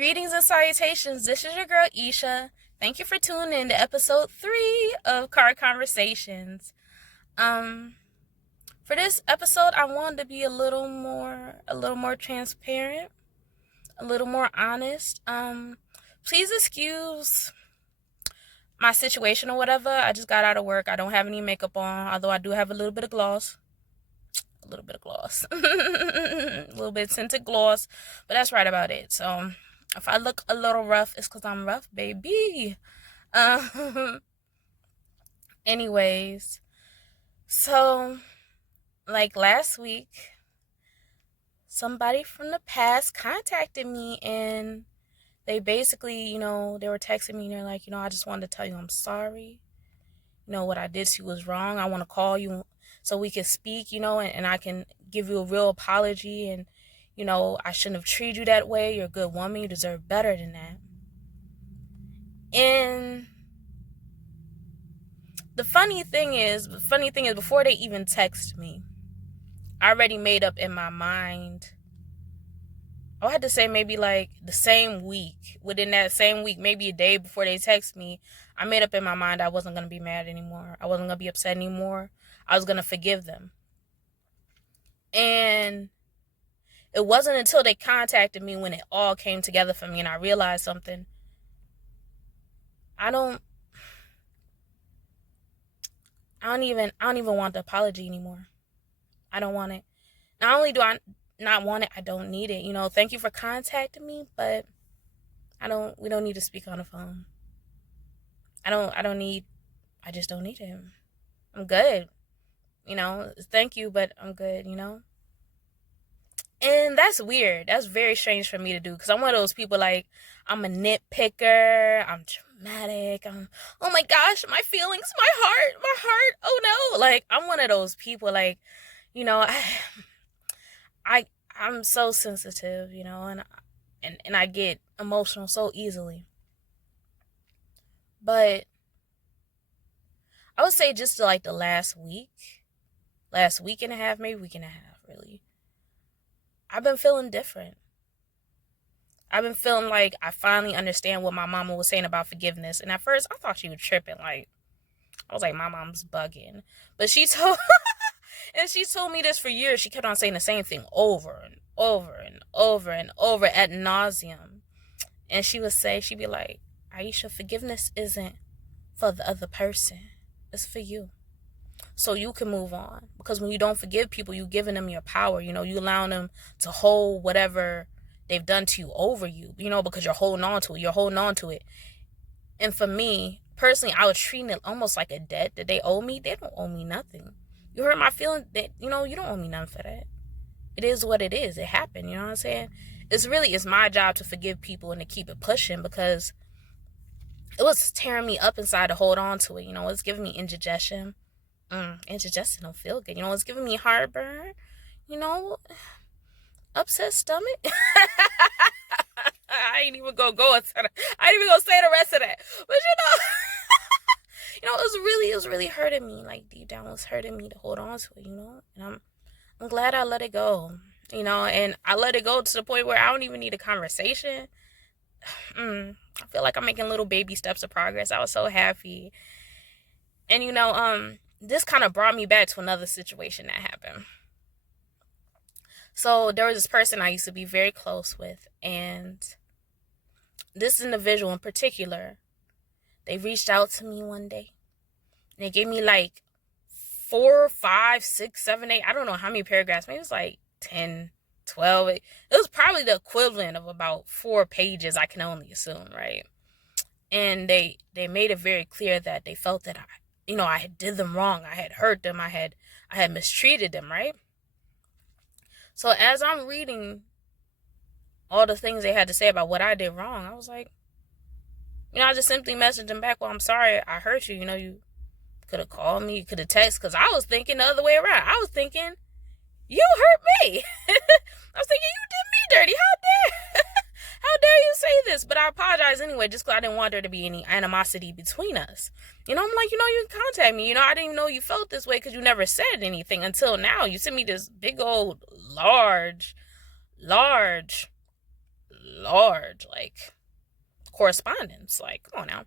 Greetings and salutations. This is your girl Isha. Thank you for tuning in to episode 3 of Car Conversations. Um, for this episode, I wanted to be a little more transparent, a little more honest. Please excuse my situation or whatever. I just got out of work. I don't have any makeup on, although I do have a little bit of gloss. A little bit tinted gloss, but that's right about it. So if I look a little rough, it's because I'm rough, baby. Um, anyways, so like last week, somebody from the past contacted me and they basically, they were texting me and they're like, I just wanted to tell you I'm sorry. What I did to you was wrong. I want to call you so we can speak, and I can give you a real apology. And, I shouldn't have treated you that way. You're a good woman. You deserve better than that. And the funny thing is, before they even text me, I already made up in my mind. I had to say maybe like the same week, within that same week, maybe a day before they text me, I made up in my mind I wasn't going to be mad anymore. I wasn't going to be upset anymore. I was going to forgive them. And it wasn't until they contacted me when it all came together for me and I realized something. I don't even want the apology anymore. I don't want it. Not only do I not want it, I don't need it. Thank you for contacting me, but we don't need to speak on the phone. I just don't need it. I'm good. Thank you, but I'm good, And that's weird. That's very strange for me to do because I'm one of those people like, I'm a nitpicker. I'm dramatic. Oh my gosh, my feelings, my heart. Oh no. Like, I'm one of those people like, I'm so sensitive, and I get emotional so easily. But I would say just like the last week and a half, maybe week and a half, really. I've been feeling different. I've been feeling like I finally understand what my mama was saying about forgiveness. And at first, I thought she was tripping. Like, I was like, my mom's bugging. But she told me this for years. She kept on saying the same thing over and over and over and over ad nauseum. And she'd be like, Aisha, forgiveness isn't for the other person. It's for you. So you can move on. Because when you don't forgive people, you're giving them your power. You allowing them to hold whatever they've done to you over you, because you're holding on to it. You're holding on to it. And for me, personally, I was treating it almost like a debt that they owe me. They don't owe me nothing. You hurt my feelings, that, you don't owe me nothing for that. It is what it is. It happened, you know what I'm saying? It's my job to forgive people and to keep it pushing because it was tearing me up inside to hold on to it. It's giving me indigestion. Indigestion don't feel good. It's giving me heartburn. Upset stomach. I ain't even gonna go into that. I ain't even gonna say the rest of that. But it was really hurting me. Like deep down, it was hurting me to hold on to it. And I'm glad I let it go. And I let it go to the point where I don't even need a conversation. I feel like I'm making little baby steps of progress. I was so happy. And this kind of brought me back to another situation that happened. So there was this person I used to be very close with, and this individual in particular, they reached out to me one day. And they gave me like 4, 5, 6, 7, 8, I don't know how many paragraphs. Maybe it was like 10, 12. It was probably the equivalent of about 4 pages, I can only assume, right? And they made it very clear that they felt that I had did them wrong. I had hurt them. I had mistreated them, right? So as I'm reading all the things they had to say about what I did wrong, I was like, I just simply messaged them back, well, I'm sorry I hurt you. You could have called me, you could have texted, because I was thinking the other way around. I was thinking, you hurt me. I was thinking, you did me dirty. How dare you say this? But I apologize anyway, just because I didn't want there to be any animosity between us. I'm like, you can contact me. I didn't even know you felt this way because you never said anything until now. You sent me this big old, large large, like, correspondence. Like, come on now.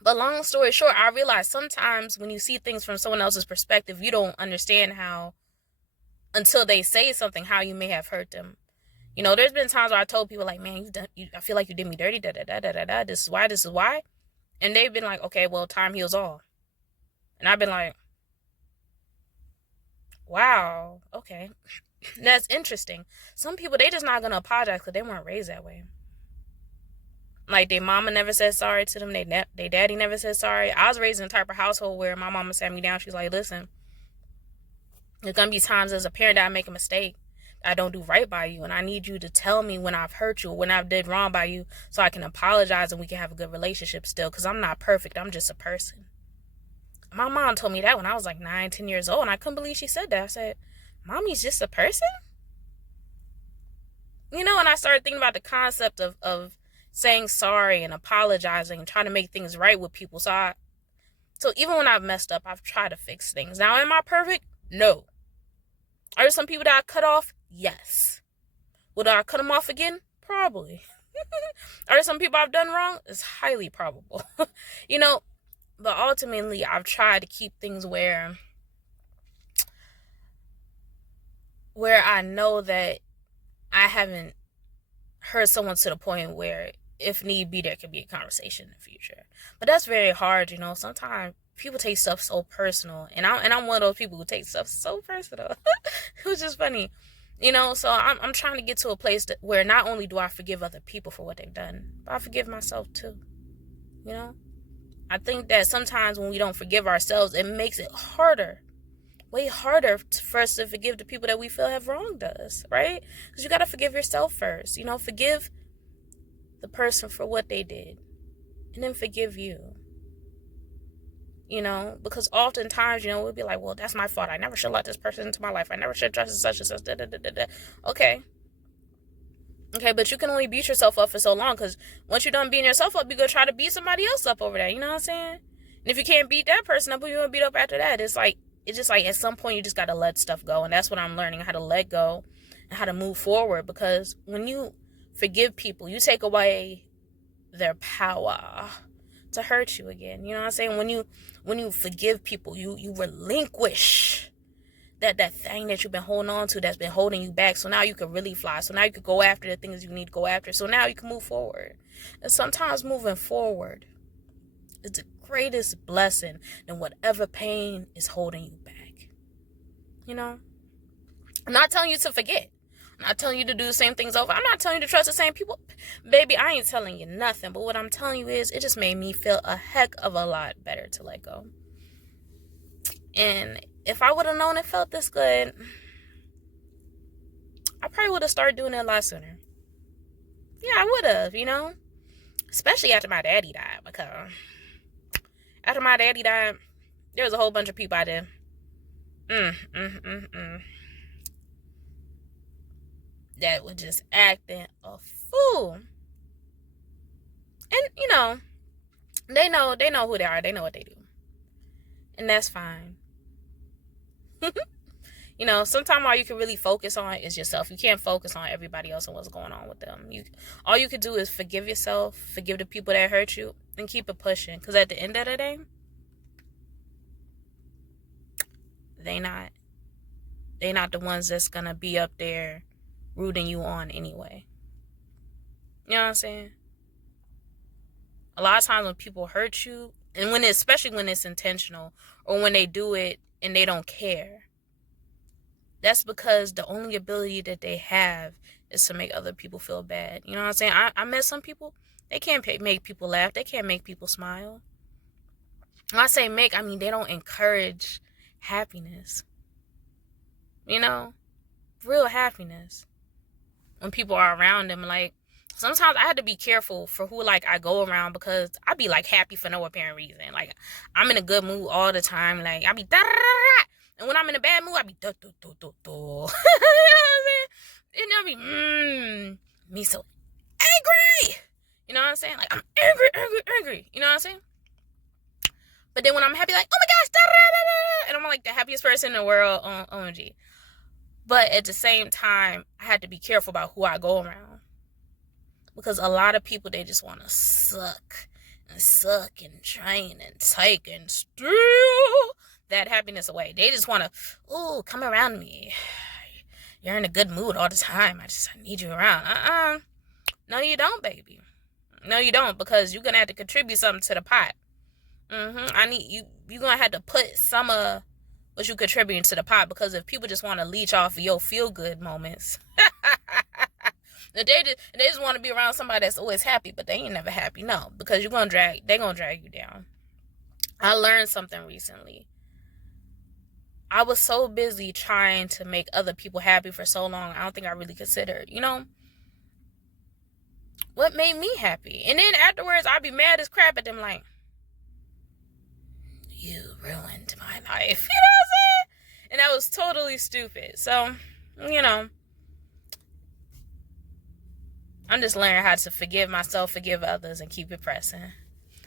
But long story short, I realized sometimes when you see things from someone else's perspective, you don't understand how, until they say something, how you may have hurt them. You know, there's been times where I told people, like, man, I feel like you did me dirty, da da da da da da. This is why. And they've been like, okay, well, time heals all. And I've been like, wow, okay. That's interesting. Some people, they just not gonna apologize because they weren't raised that way. Like, their mama never said sorry to them. They daddy never said sorry. I was raised in a type of household where my mama sat me down. She's like, listen, there's gonna be times as a parent that I make a mistake. I don't do right by you, and I need you to tell me when I've hurt you or when I've did wrong by you so I can apologize and we can have a good relationship still, because I'm not perfect. I'm just a person. My mom told me that when I was like 9, 10 years old, and I couldn't believe she said that. I said, Mommy's just a person? You know, and I started thinking about the concept of saying sorry and apologizing and trying to make things right with people. So even when I've messed up, I've tried to fix things. Now, am I perfect? No. Are there some people that I cut off? Yes. Would I cut them off again? Probably. Are there some people I've done wrong? It's highly probable. You know, but ultimately, I've tried to keep things where I know that I haven't hurt someone to the point where, if need be, there could be a conversation in the future. But that's very hard, you know. Sometimes people take stuff so personal, and I'm one of those people who take stuff so personal, which is funny, you know. So I'm trying to get to a place where not only do I forgive other people for what they've done, but I forgive myself too. You know, I think that sometimes when we don't forgive ourselves, it makes it harder, way harder for us to forgive the people that we feel have wronged us, right? Because you got to forgive yourself first. You know, forgive the person for what they did, and then forgive you. You know, because oftentimes, you know, we'll be like, well, that's my fault. I never should let this person into my life. I never should trust such and such. Da, da, da, da, da. Okay, but you can only beat yourself up for so long, because once you're done beating yourself up, you're going to try to beat somebody else up over that. You know what I'm saying? And if you can't beat that person up, you're going to beat up after that. It's just like at some point, you just got to let stuff go. And that's what I'm learning, how to let go and how to move forward. Because when you forgive people, you take away their power to hurt you again. You know what I'm saying? When you forgive people, you relinquish that thing that you've been holding on to that's been holding you back. So now you can really fly. So now you can go after the things you need to go after. So now you can move forward. And sometimes moving forward is the greatest blessing than whatever pain is holding you back. You know? I'm not telling you to forget. I'm not telling you to do the same things over. I'm not telling you to trust the same people. Baby, I ain't telling you nothing. But what I'm telling you is, it just made me feel a heck of a lot better to let go. And if I would have known it felt this good, I probably would have started doing it a lot sooner. Yeah, I would have, you know? Especially after my daddy died. Because after my daddy died, there was a whole bunch of people out there. That were just acting a fool. And, you know, they know who they are. They know what they do. And that's fine. You know, sometimes all you can really focus on is yourself. You can't focus on everybody else and what's going on with them. All you can do is forgive yourself, forgive the people that hurt you, and keep it pushing. Because at the end of the day, they not the ones that's going to be up there rooting you on anyway. You know what I'm saying? A lot of times when people hurt you, and especially when it's intentional, or when they do it and they don't care, that's because the only ability that they have is to make other people feel bad. You know what I'm saying? I met some people, they can't make people laugh. They can't make people smile. When I say make, I mean they don't encourage happiness. You know? Real happiness. When people are around them, like, sometimes I had to be careful for who, like, I go around, because I be, like, happy for no apparent reason. Like, I'm in a good mood all the time. Like, I be da-da-da-da-da. And when I'm in a bad mood, I be do-do-do-do-do. You know what I'm saying? And I be, me so angry. You know what I'm saying? Like, I'm angry. You know what I'm saying? But then when I'm happy, like, oh my gosh, da-da-da-da-da. And I'm, like, the happiest person in the world on OMG. But at the same time, I had to be careful about who I go around. Because a lot of people, they just want to suck and drain and take and steal that happiness away. They just want to, ooh, come around me. You're in a good mood all the time. I need you around. No, you don't, baby. No, you don't, because you're going to have to contribute something to the pot. I need you. You're going to have to put some of what you contributing to the pot, because if people just want to leech off of your feel-good moments, they just want to be around somebody that's always happy, but they ain't never happy. No, because they're going to drag you down. I learned something recently. I was so busy trying to make other people happy for so long, I don't think I really considered, what made me happy. And then afterwards, I'd be mad as crap at them, like, you ruined my life. You know what I'm saying? And that was totally stupid. So, I'm just learning how to forgive myself, forgive others, and keep it pressing.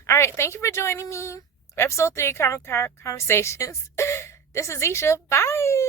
All right, thank you for joining me for episode 3 of Conversations. This is Isha. Bye.